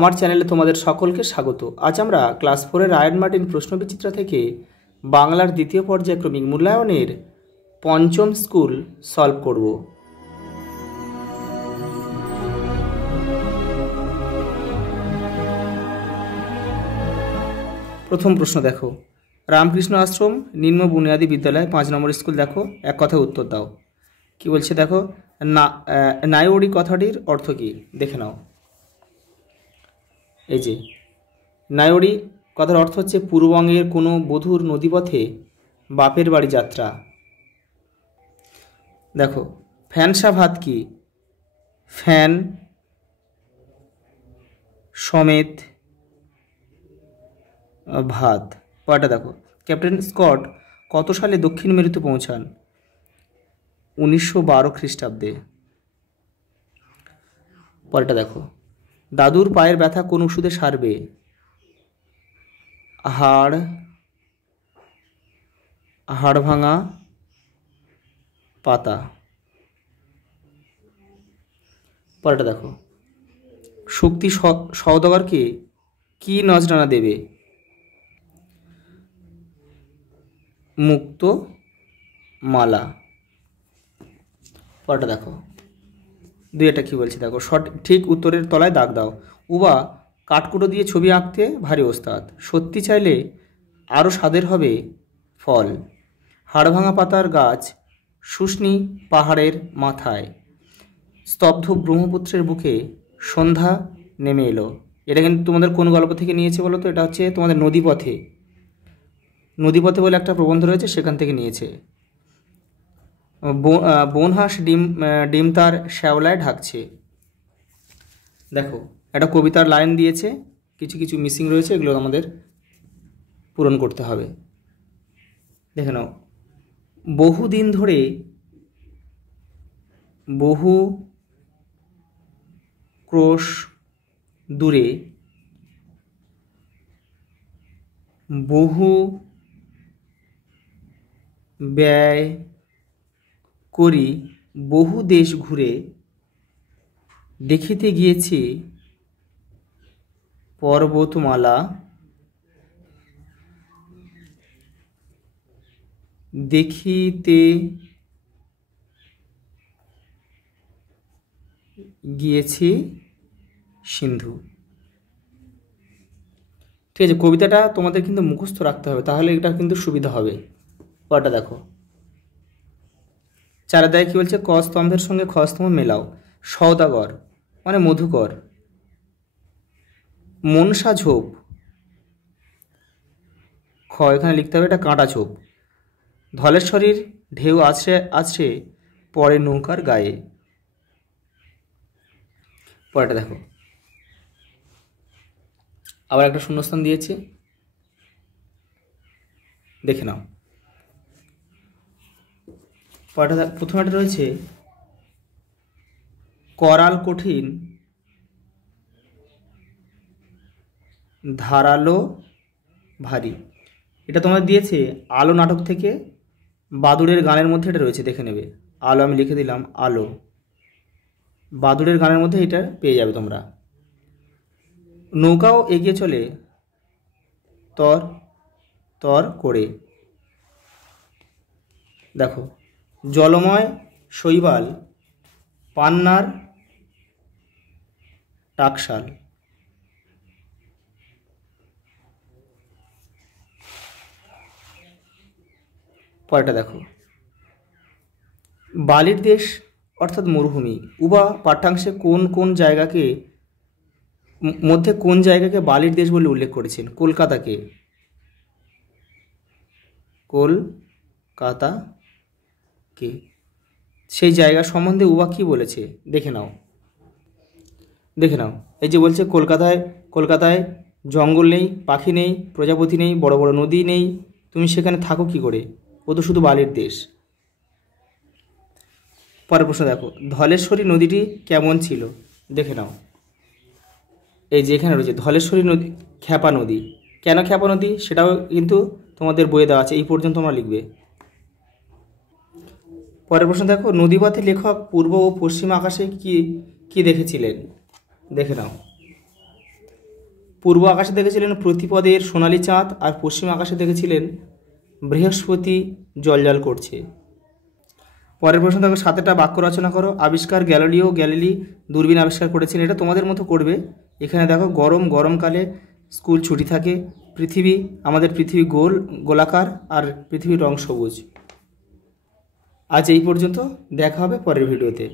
আমার চ্যানেলে তোমাদের সকলকে স্বাগত। আজ আমরা ক্লাস 4-এর আয়ন মার্টিন প্রশ্নবিচিত্রা থেকে বাংলার দ্বিতীয় পর্যায়ক্রমিক মূল্যায়নের পঞ্চম স্কুল সলভ করব। প্রথম প্রশ্ন দেখো, রামকৃষ্ণ আশ্রম নিম্ন বুনিয়াদী বিদ্যালয় 5 নম্বর স্কুল। দেখো, এক কথায় উত্তর দাও। কি বলছে দেখো, নায়োরি কথাটির অর্থ কি দেখে নাও। এই যে নায়োরি কথার অর্থ হচ্ছে পূর্ববঙ্গের কোনো বধূর নদীপথে বাপের বাড়ি যাত্রা। দেখো, ফ্যানসা ভাত কি, ফ্যান সমেত ভাত। পরেরটা দেখো, ক্যাপ্টেন স্কট কত সালে দক্ষিণ মেরুতে পৌঁছান? 1912 খ্রিস্টাব্দে। পরেরটা দেখো, দাদুর পায়ের ব্যথা কোন ওষুধে সারবে? হাড় ভাঙা পাতা। পরেরটা দেখো, শক্তি সওদাগরকে কি নজরানা দেবে? মুক্ত মালা। পরেরটা দেখো, দুইটা কি বলছে দেখো, ঠিক উত্তরের তলায় দাগ দাও। উবা কাঠকুটো দিয়ে ছবি আঁকতে ভারী ওস্তাদ, সত্যি চাইলে আরও স্বাদের হবে ফল। হাড়ভাঙা পাতার গাছ শুষ্নি পাহাড়ের মাথায়, স্তব্ধ ব্রহ্মপুত্রের বুকে সন্ধ্যা নেমে এলো। এটা কিন্তু তোমাদের কোন গল্প থেকে নিয়েছে বলো তো? এটা হচ্ছে তোমাদের নদীপথে বলে একটা প্রবন্ধ রয়েছে, সেখান থেকে নিয়েছে। বনহাঁস ডিম তার শ্যাওলায় ঢাকছে। দেখো, একটা কবিতার লাইন দিয়েছে, কিছু কিছু মিসিং রয়েছে, এগুলো আমাদের পূরণ করতে হবে। দেখে নাও, বহুদিন ধরে বহু ক্রোশ দূরে বহু ব্যয় করি বহু দেশ ঘুরে, দেখিতে গিয়েছি পর্বতমালা, দেখিতে গিয়েছি সিন্ধু। ঠিক আছে, কবিতাটা তোমাদের কিন্তু মুখস্থ রাখতে হবে, তাহলে এটা কিন্তু সুবিধা হবে। পরটা দেখো, চারাদায় কি বলছে, ক স্তম্ভের সঙ্গে খ স্তম্ভ মেলাও। সওদাগর মানে মধুকর। মনসা ঝোপ, খ এখানে লিখতে হবে, এটা কাঁটা ঝোপ। ধলেশ্বরীর ঢেউ আছে পরে নৌকার গায়ে। পরেটা দেখো, আবার একটা শূন্যস্থান দিয়েছে, দেখে নাও। পরেটা প্রথমে রয়েছে, করাল কঠিন ধারালো ভারী। এটা তোমাদের দিয়েছে আলো নাটক থেকে, বাদুড়ের গানের মধ্যে এটা রয়েছে, দেখে নেবে। আলো আমি লিখে দিলাম, আলো, বাদুড়ের গানের মধ্যে এটা পেয়ে যাবে তোমরা। নৌকাও এগিয়ে চলে তর তর করে। দেখো, জলময় শৈবাল পান্নার টাকশাল। পরেরটা দেখো, বালির দেশ অর্থাৎ মরুভূমি। উবা পাঠ্যাংশে কোন কোন জায়গাকে মধ্যে কোন জায়গাকে বালির দেশ বলে উল্লেখ করেছেন? কলকাতাকে, সেই জায়গা সম্বন্ধে উবা কি বলেছে দেখে নাও। এই যে বলছে, কলকাতায় জঙ্গল নেই, পাখি নেই, প্রজাপতি নেই, বড় বড় নদী নেই, তুমি সেখানে থাকো কি করে? ও তো শুধু বালির দেশ। পরের প্রশ্ন দেখো, ধলেশ্বরী নদীটি কেমন ছিল দেখে নাও। এই যে এখানে রয়েছে ধলেশ্বরী নদী, খ্যাপা নদী। কেন খ্যাপা নদী সেটাও কিন্তু তোমাদের বইয়ে দেওয়া আছে, এই পর্যন্ত তোমরা লিখবে। পরের প্রশ্ন দেখো, নদীপথে লেখক পূর্ব ও পশ্চিম আকাশে কি কি দেখেছিলেন দেখে নাও। পূর্ব আকাশে দেখেছিলেন প্রতিপদের সোনালি চাঁদ, আর পশ্চিম আকাশে দেখেছিলেন বৃহস্পতি জলজল করছে। পরের প্রশ্ন দেখো, 7টা বাক্য রচনা করো। আবিষ্কার গ্যালিলি দূরবীন আবিষ্কার করেছেন। এটা তোমাদের মতো করবে। এখানে দেখো, গরমকালে স্কুল ছুটি থাকে, আমাদের পৃথিবী গোলাকার, আর পৃথিবীর রং সবুজ। আজ এই পর্যন্ত, দেখা হবে পরের ভিডিওতে।